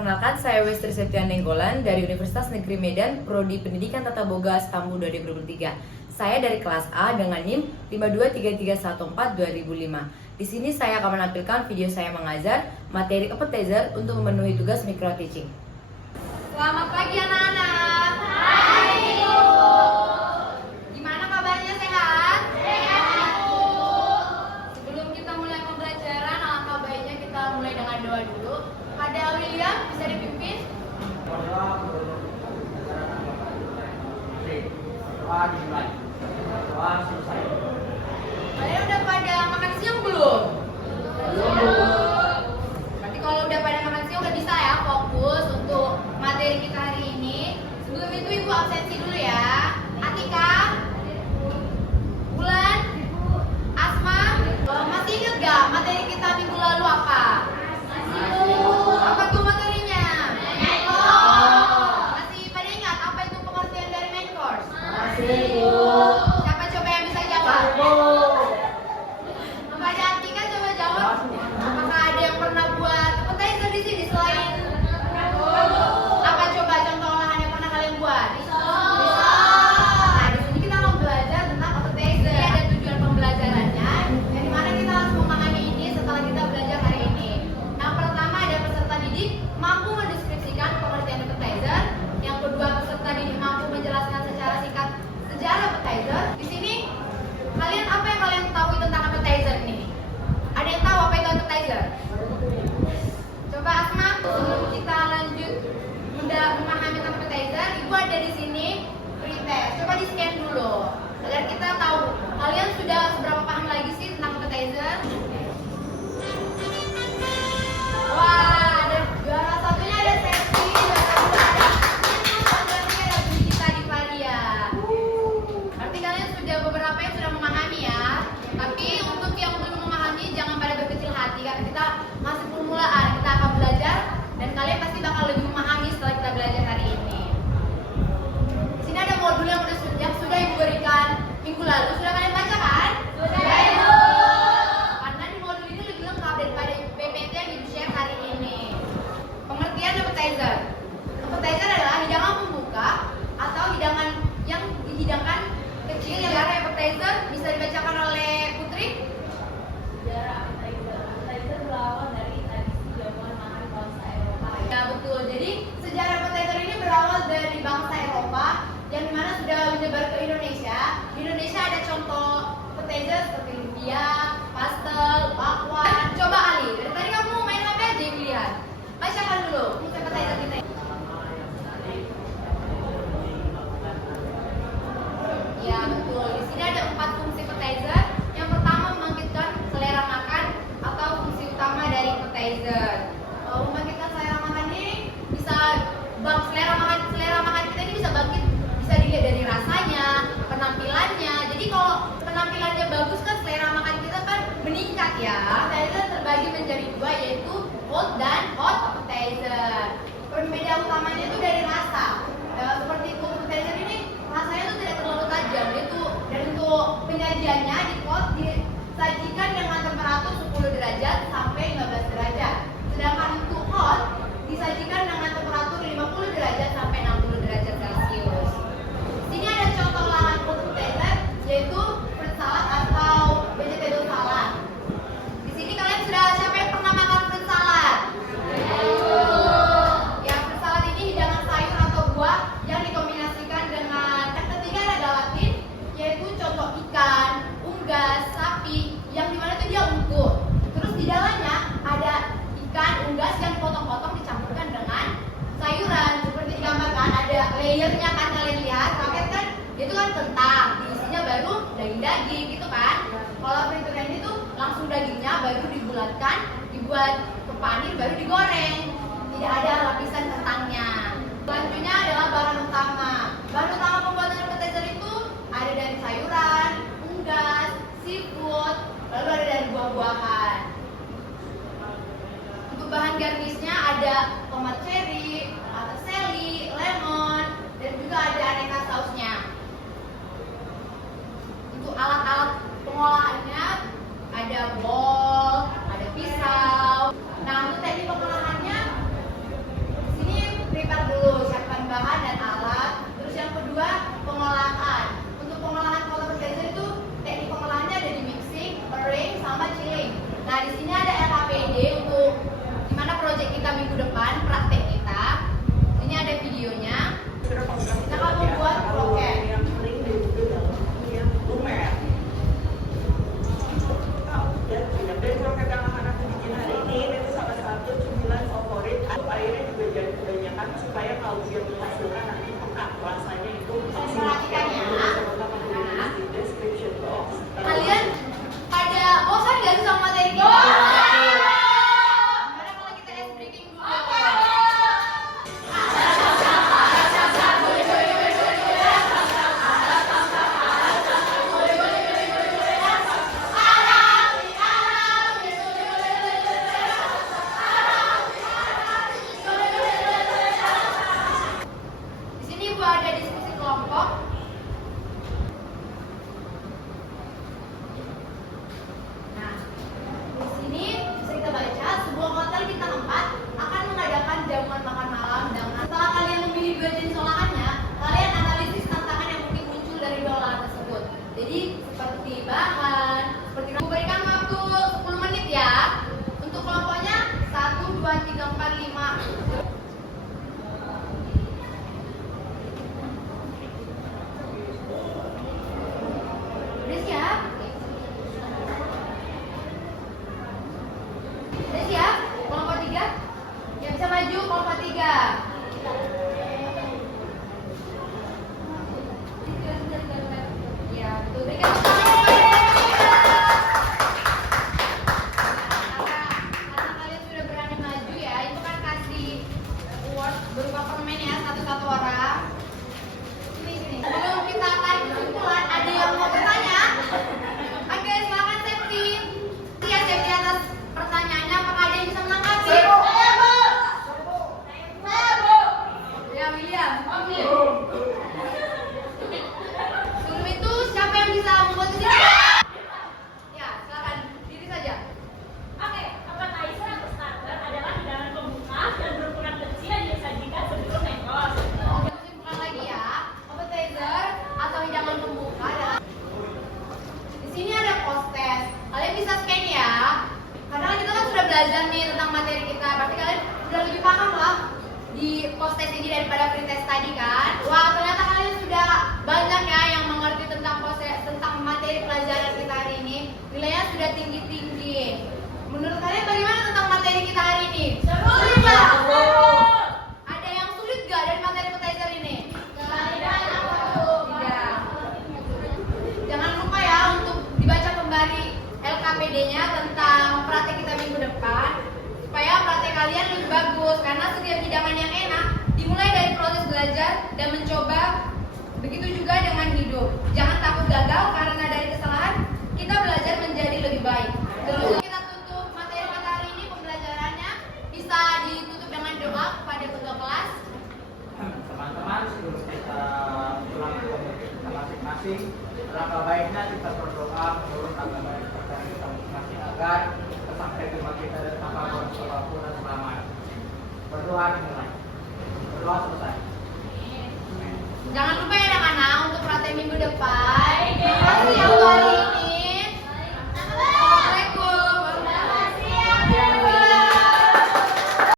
Perkenalkan, saya Westri Septian Nenggolan dari Universitas Negeri Medan, Prodi Pendidikan Tata Boga Stambu 2023. Saya dari kelas A dengan NIM 523314-2005. Di sini saya akan menampilkan video saya mengajar materi appetizer untuk memenuhi tugas micro teaching. Selamat pagi anak-anak. Hai Bu. Gimana kabarnya, sehat? Sehat Bu. Sebelum kita mulai pembelajaran, alangkah baiknya kita mulai dengan doa dulu. Pada William bisa dipimpin. Kalian udah pada makan siang belum? Belum. Nanti kalau udah pada makan siang udah bisa ya fokus untuk materi kita hari ini. Sebelum itu Ibu absensi dulu ya. Atika, Bulan, Asma, masih ingat gak materi kita minggu lalu apa? Apa tuh materinya? Main course. Masih pada ingat apa itu pengertian dari main course? Siapa coba yang bisa jawab? Pada Atika coba jawab. Apakah ada yang pernah buat appetizer di sini selain apa coba contoh olahan yang pernah kalian buat? Nah, di sini kita mau belajar tentang appetizer. Ini ada tujuan pembelajarannya. Yang dimana kita harus memahami ini setelah kita belajar hari ini. Yang pertama ada peserta didik mampu mendeskripsikan pengertian appetizer. Yang kedua peserta didik mampu menjelaskan secara singkat sejarah appetizer. Di sini kalian apa yang kalian tahu tentang appetizer ini? Ada yang tahu apa itu appetizer? Coba Asma, sebelum kita lanjut memahami tentang appetizer, Ibu ada di sini pretest. Coba di scan dulu agar kita tahu kalian sudah seberapa paham lagi sih tentang appetizer. Wah, ada juara satunya ada Septi, juara satunya ada Gita di Varia. Berarti kalian sudah beberapa yang sudah memahami ya. Tapi untuk yang belum memahami jangan pada berkecil hati karena kita masih permulaan, kita akan belajar dan kalian pasti bakal lebih memahami setelah kita belajar hari ini. Di sini ada modul yang sudah Ibu berikan minggu lalu, sudah kalian baca kan? Sudah Ibu. Karena di modul ini lebih lengkap daripada PPT yang Ibu share hari ini. Pengertian appetizer. Appetizer adalah hidangan pembuka atau hidangan yang dihidangkan kecil yang karena appetizer bisa dibacakan oleh Putri. Sejarah appetizer berawal dari tradisi jamuan makan bangsa Eropa. Ya betul. Jadi sejarah appetizer ini berawal dari bangsa Eropa yang dimana sudah menyebar ke Indonesia. Di Indonesia ada contoh appetizer seperti lumpia, pastel, bakwan. Coba Ali, dari tadi kamu main HP aja lihat. Bacakan dulu fungsi appetizer kita. Ya betul. Di sini ada 4 fungsi appetizer. Yang pertama membangkitkan selera makan atau fungsi utama dari appetizer. Membangkitkan selera makan ini bisa selera makan kita ini bisa bangkit, bisa dilihat dari rasanya, penampilannya. Jadi kalau penampilannya bagus kan selera makan kita kan meningkat ya. Appetizer terbagi menjadi 2 yaitu cold dan hot appetizer. Perbedaan utamanya itu dari rasa. Seperti cold appetizer ini rasanya tuh tidak terlalu tajam, itu dan untuk penyajiannya di cold disajikan dengan temperatur 10 derajat sampai 15 derajat. Sedangkan untuk hot disajikan dengan temperatur 50 derajat sampai 60 derajat Celcius. Sini ada contoh olahan cold appetizer yaitu fruit salad atau vegetable salad. Di sini kalian sudah siapa yang pernah makan fruit salad? Ya, fruit salad ini hidangan sayur atau buah yang dikombinasikan dengan yang ketiga ada gelatin, yaitu contoh ikan, unggas, sapi, yang dimana itu dia utuh. Terus di dalamnya ada ikan, unggas yang dipotong-potong dicampurkan dengan sayuran seperti digambarkan, ada layernya kan kalian lihat, paket kan itu kan kentang, diisinya baru daging-daging gitu kan. Kalau frituran itu langsung dagingnya baru dibulatkan, dibuat kepanir baru digoreng, tidak ada lapisan kentangnya. Selanjutnya adalah bahan utama. Bahan utama pembuatan appetizer itu ada dari sayuran, unggas, seafood, lalu ada dari buah-buahan. Untuk bahan garnisnya ada tomat cherry, atau seli, lemon, dan juga ada aneka sausnya. Untuk alat-alat pengolahannya ada bowl, ada pisau. Nah, untuk teknik pengolahannya kalau dia menghasilkan nanti peka rasanya itu Perhatikan ya. Nah, di description box. Kalian pada bosan gak sih sama materi kita? Gimana kalau kita ice breaking dulu? Di sini Ibu ada diskusi kelompok. Nah, di sini bisa kita baca sebuah hotel bintang 4 akan mengadakan jamuan makan malam dengan setelah kalian memilih dua jenis olahannya, kalian analisis tantangan yang mungkin muncul dari dua olahan tersebut. Jadi seperti bahan, seperti kamu berikan waktu 10 menit ya. Untuk kelompoknya 1, 2, 3, 4, 5. Udah siap? Udah siap? Kelompok 3? Yang bisa maju kelompok 3. Ya, betul. Berikan tepuk tangan kepada mereka. Karena kalian sudah berani maju ya, itu kan kasih award berupa permen ya, satu-satu orang. Sini. Sebelum kita tarik kesimpulan, ada yang mau bertanya? Oke, silakan Septi. Ya, Septi atas pertanyaannya, apakah ada yang bisa menanggapi? Saya, Bu. Ya, William. Sebelum itu, siapa yang bisa memposisikan? Ya, silakan. Diri saja. Oke, appetizer atau starter adalah hidangan pembuka dan berukuran kecil yang disajikan sebelum main course. Kita simpulkan lagi ya. Appetizer atau hidangan pembuka adalah di sini ada post test. Kalian bisa scan ya. Karena kita kan sudah belajar nih tentang materi kita. Berarti kalian sudah lebih paham lah di post test ini daripada pretest tadi kan. Wah, ternyata kalian sudah banyak ya yang mengerti tentang post test, tentang materi pelajaran kita hari ini. Nilainya sudah tinggi-tinggi. Menurut kalian bagaimana tentang materi kita hari ini? Seru nggak? Ada yang sulit gak dari materi appetizer ini? Tidak. Jangan lupa ya untuk dibaca kembali LKPD-nya tentang praktek kita minggu depan supaya praktek kalian lebih bagus karena setiap hidangan yang enak dimulai dari proses belajar dan mencoba, begitu juga dengan hidup. Jangan takut gagal karena dari kesalahan kita belajar menjadi lebih baik. Terus kita tutup materi kita hari ini, pembelajarannya bisa ditutup dengan doa kepada ketua kelas. Teman-teman, sebelum kita pulang ke kita masing-masing, alangkah baiknya kita berdoa menurut agama percaya kita masing-masing agar sampai rumah kita dan tanpa apapun dan selamat. Berdoa dimulai. Berdoa selesai. Jangan lupa